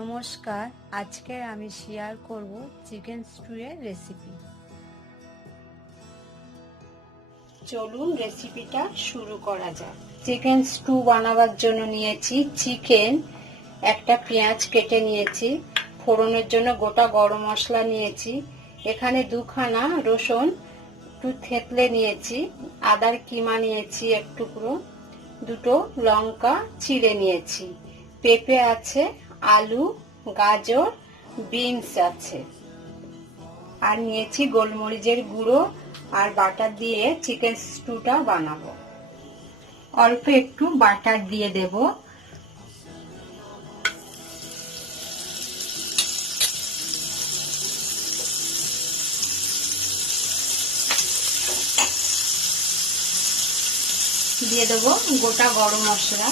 নমস্কার, আজকে আমি শেয়ার করব চিকেন স্টু এর রেসিপি। চলুন রেসিপিটা শুরু করা যাক। চিকেন স্টু বানাবার জন্য নিয়েছি চিকেন, একটা পেঁয়াজ কেটে নিয়েছি, ফোড়নের জন্য গোটা গরম মশলা নিয়েছি, এখানে দুখানা রসুন একটু থেতলে নিয়েছি, আদার কিমা নিয়েছি এক টুকরো, দুটো লঙ্কা চিড়ে নিয়েছি, পেঁপে আছে, আলু, গাজর, বিনস আছে, আর নিয়েছি গোলমরিচের গুঁড়ো আর বাটার দিয়ে চিকেন স্টুটা বানাবো। অল্প একটু বাটার দিয়ে দেব। দিয়ে দেবো গোটা গরম মশলা,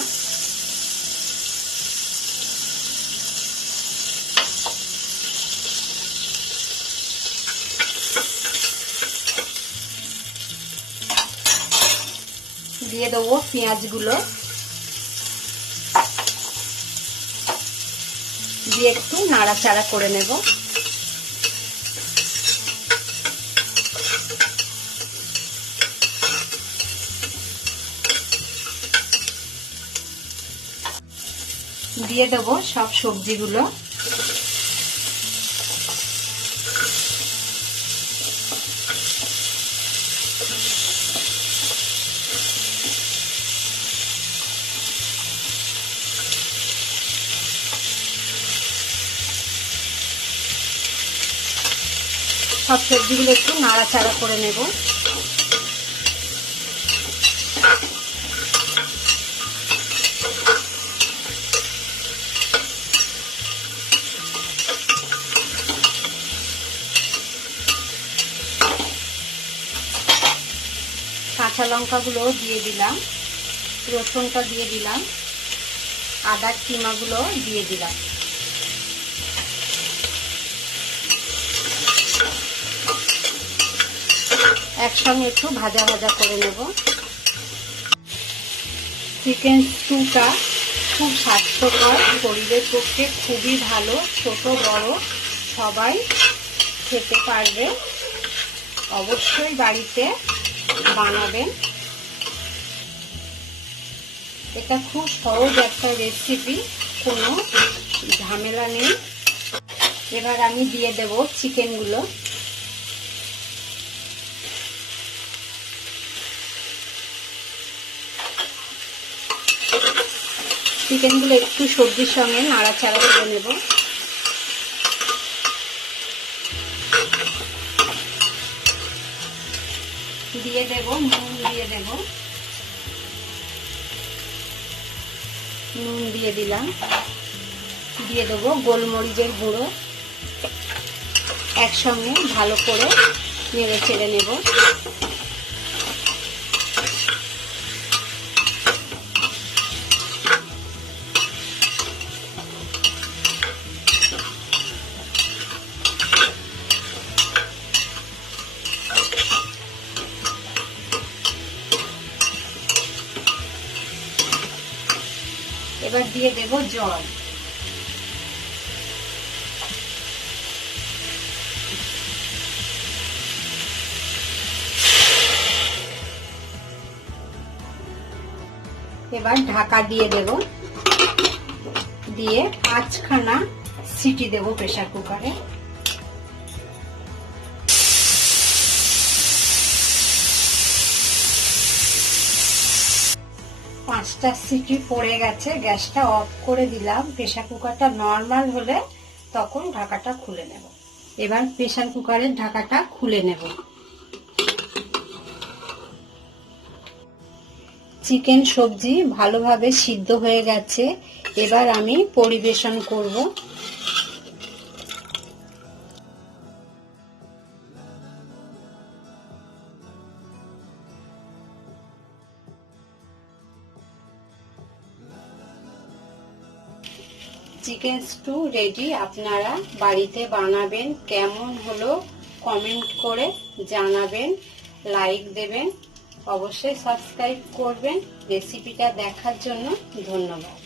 দিয়ে দেবো পেঁয়াজগুলো, দিয়ে একটু নাড়াচাড়া করে নেব। দিয়ে দেবো সব সবজিগুলো, সব সবজিগুলো একটু নাড়াচাড়া করে নেব। কাঁচা লঙ্কাগুলো দিয়ে দিলাম, রসুনটা দিয়ে দিলাম, আদার কিমাগুলো দিয়ে দিলাম। একসঙ্গে একটু ভাজা ভাজা করে নেব। চিকেন স্টুটা খুব স্বাস্থ্যকর, শরীরের পক্ষে খুবই ভালো, ছোট বড় সবাই খেতে পারবে। অবশ্যই বাড়িতে বানাবেন। এটা খুব সহজ একটা রেসিপি, কোনো ঝামেলা নেই। এবার আমি দিয়ে দেব চিকেনগুলো। চিকেনগুলো একটু সবজির সঙ্গে নাড়াচাড়া করে নেব। দিয়ে দেব নুন, দিয়ে দেব নুন, দিয়ে দিলাম, দিয়ে দেবো গোলমরিচের গুঁড়ো। একসঙ্গে ভালো করে নেড়ে চেড়ে নেব। এবার দিয়ে দেব জল। এবার ঢাকা দিয়ে দেব, দিয়ে 5খানা সিটি দেব প্রেসার কুকারে। পাঁচটা সিটি পড়ে গেছে, গ্যাসটা অফ করে দিলাম। প্রেসার কুকারটা নর্মাল হলে তখন ঢাকাটা খুলে নেব। এবার প্রেসার কুকারের ঢাকাটা খুলে নেব। চিকেন সবজি ভালোভাবে সিদ্ধ হয়ে গেছে, এবার আমি পরিবেশন করব। Chicken stew ready. আপনারা বাড়িতে বানাবেন। কেমন হলো কমেন্ট করে জানাবেন, লাইক দেবেন, অবশ্যই সাবস্ক্রাইব করবেন। রেসিপিটা দেখার জন্য ধন্যবাদ।